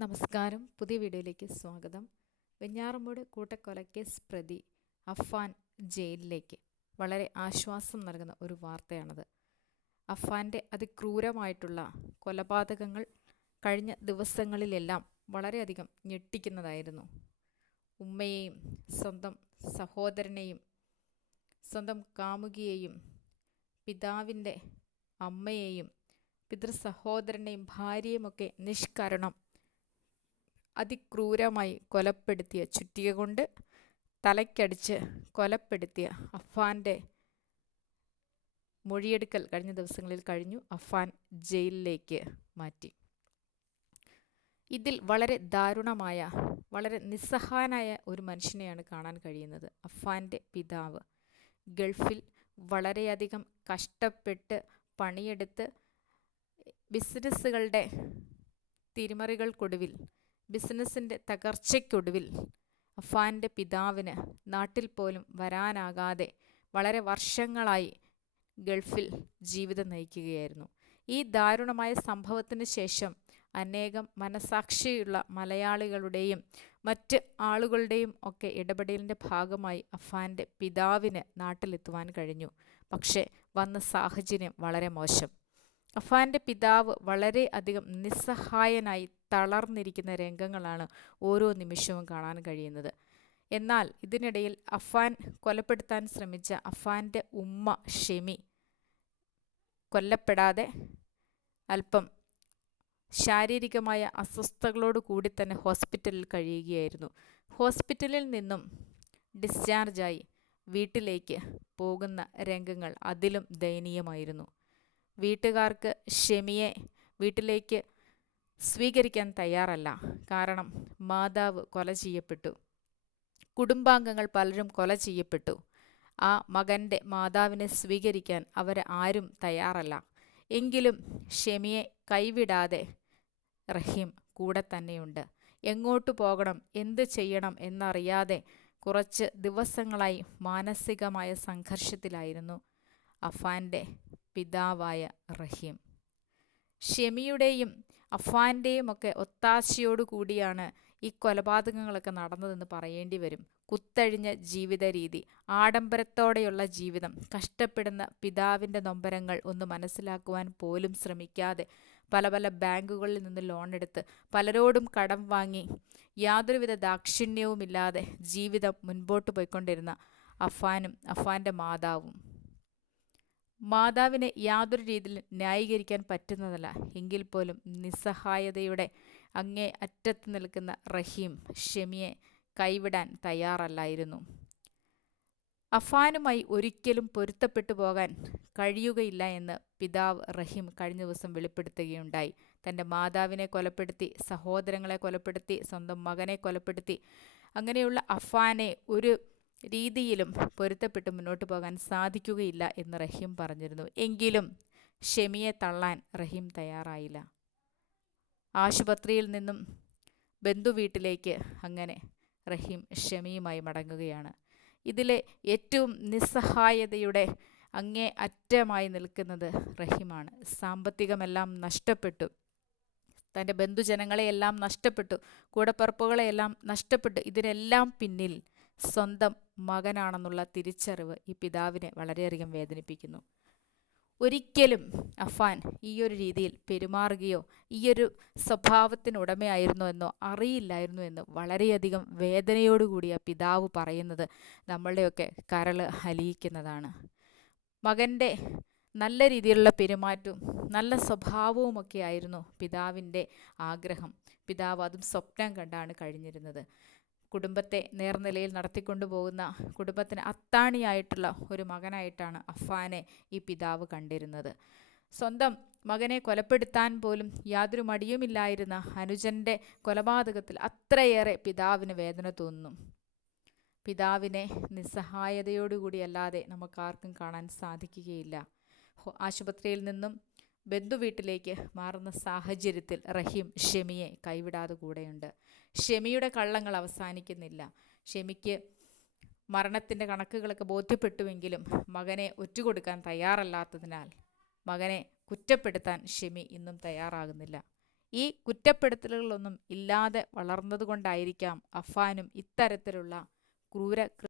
നമസ്കാരം. പുതിയ വീഡിയോയിലേക്ക് സ്വാഗതം. വെഞ്ഞാറമൂട് കൂട്ടക്കൊലക്കേസ് പ്രതി അഫ്ഫാൻ ജയിലിലേക്ക്. വളരെ ആശ്വാസം നൽകുന്ന ഒരു വാർത്തയാണത്. അഫ്ഫാൻ്റെ അതിക്രൂരമായിട്ടുള്ള കൊലപാതകങ്ങൾ കഴിഞ്ഞ ദിവസങ്ങളിലെല്ലാം വളരെയധികം ഞെട്ടിക്കുന്നതായിരുന്നു. ഉമ്മയെയും സ്വന്തം സഹോദരനെയും സ്വന്തം കാമുകിയെയും പിതാവിൻ്റെ അമ്മയെയും പിതൃസഹോദരനെയും ഭാര്യയുമൊക്കെ നിഷ്കരണം അതിക്രൂരമായി കൊലപ്പെടുത്തിയ, ചുറ്റിക കൊണ്ട് തലയ്ക്കടിച്ച് കൊലപ്പെടുത്തിയ അഫ്ഫാൻ്റെ മൊഴിയെടുക്കൽ കഴിഞ്ഞ ദിവസങ്ങളിൽ കഴിഞ്ഞു. അഫ്ഫാൻ ജയിലിലേക്ക് മാറ്റി. ഇതിൽ വളരെ ദാരുണമായ, വളരെ നിസ്സഹായനായ ഒരു മനുഷ്യനെയാണ് കാണാൻ കഴിയുന്നത്. അഫ്ഫാൻ്റെ പിതാവ് ഗൾഫിൽ വളരെയധികം കഷ്ടപ്പെട്ട് പണിയെടുത്ത് ബിസിനസ്സുകളുടെ തിരിമറികൾക്കൊടുവിൽ, ബിസിനസ്സിൻ്റെ തകർച്ചയ്ക്കൊടുവിൽ അഫ്ഫാൻ്റെ പിതാവിന് നാട്ടിൽ പോലും വരാനാകാതെ വളരെ വർഷങ്ങളായി ഗൾഫിൽ ജീവിതം നയിക്കുകയായിരുന്നു. ഈ ദാരുണമായ സംഭവത്തിന് ശേഷം അനേകം മനസാക്ഷിയുള്ള മലയാളികളുടെയും മറ്റ് ആളുകളുടെയും ഒക്കെ ഇടപെടലിൻ്റെ ഭാഗമായി അഫ്ഫാൻ്റെ പിതാവിന് നാട്ടിലെത്തുവാൻ കഴിഞ്ഞു. പക്ഷേ വന്ന സാഹചര്യം വളരെ മോശം. അഫ്ഫാൻ്റെ പിതാവ് വളരെ അധികം നിസ്സഹായനായി തളർന്നിരിക്കുന്ന രംഗങ്ങളാണ് ഓരോ നിമിഷവും കാണാൻ കഴിയുന്നത്. എന്നാൽ ഇതിനിടയിൽ അഫ്ഫാൻ കൊലപ്പെടുത്താൻ ശ്രമിച്ച അഫ്ഫാൻ്റെ ഉമ്മ ഷെമി കൊല്ലപ്പെടാതെ അല്പം ശാരീരികമായ അസ്വസ്ഥതകളോട് കൂടി തന്നെ ഹോസ്പിറ്റലിൽ കഴിയുകയായിരുന്നു. ഹോസ്പിറ്റലിൽ നിന്നും ഡിസ്ചാർജായി വീട്ടിലേക്ക് പോകുന്ന രംഗങ്ങൾ അതിലും ദയനീയമായിരുന്നു. വീട്ടുകാർക്ക് ഷെമിയെ വീട്ടിലേക്ക് സ്വീകരിക്കാൻ തയ്യാറല്ല. കാരണം മാതാവ് കൊല ചെയ്യപ്പെട്ടു, കുടുംബാംഗങ്ങൾ പലരും കൊല ചെയ്യപ്പെട്ടു. ആ മകൻ്റെ മാതാവിനെ സ്വീകരിക്കാൻ ആരും തയ്യാറല്ല. എങ്കിലും ഷെമിയെ കൈവിടാതെ റഹീം കൂടെ തന്നെയുണ്ട്. എങ്ങോട്ട് പോകണം, എന്ത് ചെയ്യണം എന്നറിയാതെ കുറച്ച് ദിവസങ്ങളായി മാനസികമായ സംഘർഷത്തിലായിരുന്നു അഫ്ഫാൻ്റെ പിതാവായ റഹീം. ഷെമിയുടെയും അഫ്ഫാൻ്റെയും ഒക്കെ ഒത്താശയോടു കൂടിയാണ് ഈ കൊലപാതകങ്ങളൊക്കെ നടന്നതെന്ന് പറയേണ്ടി വരും. കുത്തഴിഞ്ഞ ജീവിത രീതി, ആഡംബരത്തോടെയുള്ള ജീവിതം, കഷ്ടപ്പെടുന്ന പിതാവിൻ്റെ നൊമ്പരങ്ങൾ ഒന്ന് മനസ്സിലാക്കുവാൻ പോലും ശ്രമിക്കാതെ പല പല ബാങ്കുകളിൽ നിന്ന് ലോൺ എടുത്ത് പലരോടും കടം വാങ്ങി യാതൊരുവിധ ദാക്ഷിണ്യവുമില്ലാതെ ജീവിതം മുൻപോട്ട് പോയിക്കൊണ്ടിരുന്ന അഫ്ഫാനും അഫ്ഫാൻ്റെ മാതാവിനെ യാതൊരു രീതിയിൽ ന്യായീകരിക്കാൻ പറ്റുന്നതല്ല. എങ്കിൽ പോലും നിസ്സഹായതയുടെ അങ്ങേ അറ്റത്ത് നിൽക്കുന്ന റഹീം ഷെമിയെ കൈവിടാൻ തയ്യാറല്ലായിരുന്നു. അഫ്ഫാനുമായി ഒരിക്കലും പൊരുത്തപ്പെട്ടു പോകാൻ കഴിയുകയില്ല എന്ന് പിതാവ് റഹീം കഴിഞ്ഞ ദിവസം വെളിപ്പെടുത്തുകയുണ്ടായി. തൻ്റെ മാതാവിനെ കൊലപ്പെടുത്തി, സഹോദരങ്ങളെ കൊലപ്പെടുത്തി, സ്വന്തം മകനെ കൊലപ്പെടുത്തി, അങ്ങനെയുള്ള അഫ്ഫാനെ ഒരു രീതിയിലും പൊരുത്തപ്പെട്ട് മുന്നോട്ട് പോകാൻ സാധിക്കുകയില്ല എന്ന് റഹീം പറഞ്ഞിരുന്നു. എങ്കിലും ഷെമിയെ തള്ളാൻ റഹീം തയ്യാറായില്ല. ആശുപത്രിയിൽ നിന്നും ബന്ധുവീട്ടിലേക്ക് അങ്ങനെ റഹീം ഷെമിയുമായി മടങ്ങുകയാണ്. ഇതിലെ ഏറ്റവും നിസ്സഹായതയുടെ അങ്ങേ അറ്റമായി നിൽക്കുന്നത് റഹീമാണ്. സാമ്പത്തികമെല്ലാം നഷ്ടപ്പെട്ടു, തൻ്റെ ബന്ധുജനങ്ങളെയെല്ലാം നഷ്ടപ്പെട്ടു, കൂടപ്പിറപ്പുകളെയെല്ലാം നഷ്ടപ്പെട്ടു. ഇതിനെല്ലാം പിന്നിൽ സ്വന്തം മകനാണെന്നുള്ള തിരിച്ചറിവ് ഈ പിതാവിനെ വളരെയധികം വേദനിപ്പിക്കുന്നു. ഒരിക്കലും അഫ്ഫാൻ ഈയൊരു രീതിയിൽ പെരുമാറുകയോ ഈയൊരു സ്വഭാവത്തിനുടമയായിരുന്നോ എന്നോ അറിയില്ലായിരുന്നു എന്ന് വളരെയധികം വേദനയോടുകൂടി ആ പിതാവ് പറയുന്നത് നമ്മളുടെയൊക്കെ കരൾ അലിയിക്കുന്നതാണ്. മകൻ്റെ നല്ല രീതിയിലുള്ള പെരുമാറ്റവും നല്ല സ്വഭാവവുമൊക്കെ ആയിരുന്നു പിതാവിൻ്റെ ആഗ്രഹം. പിതാവ് അതും സ്വപ്നം കണ്ടാണ് കഴിഞ്ഞിരുന്നത്. കുടുംബത്തെ നേർനിലയിൽ നടത്തിക്കൊണ്ടു പോകുന്ന, കുടുംബത്തിന് അത്താണിയായിട്ടുള്ള ഒരു മകനായിട്ടാണ് അഫ്ഫാനെ ഈ പിതാവ് കണ്ടിരുന്നത്. സ്വന്തം മകനെ കൊലപ്പെടുത്താൻ പോലും യാതൊരു മടിയുമില്ലായിരുന്ന അനുജൻ്റെ കൊലപാതകത്തിൽ അത്രയേറെ പിതാവിന് വേദന തോന്നുന്നു. പിതാവിനെ നിസ്സഹായതയോടുകൂടി അല്ലാതെ നമുക്കാർക്കും കാണാൻ സാധിക്കുകയില്ല. ആശുപത്രിയിൽ നിന്നും ബന്ധുവീട്ടിലേക്ക് മാറുന്ന സാഹചര്യത്തിൽ റഹീം ഷെമിയെ കൈവിടാതെ കൂടെയുണ്ട്. ഷെമിയുടെ കള്ളങ്ങൾ അവസാനിക്കുന്നില്ല. ഷെമിക്ക് മരണത്തിൻ്റെ കണക്കുകളൊക്കെ ബോധ്യപ്പെട്ടുവെങ്കിലും മകനെ ഒറ്റുകൊടുക്കാൻ തയ്യാറല്ലാത്തതിനാൽ മകനെ കുറ്റപ്പെടുത്താൻ ഷെമി ഇന്നും തയ്യാറാകുന്നില്ല. ഈ കുറ്റപ്പെടുത്തലുകളൊന്നും ഇല്ലാതെ വളർന്നതുകൊണ്ടായിരിക്കാം അഫ്ഫാനും ഇത്തരത്തിലുള്ള ക്രൂര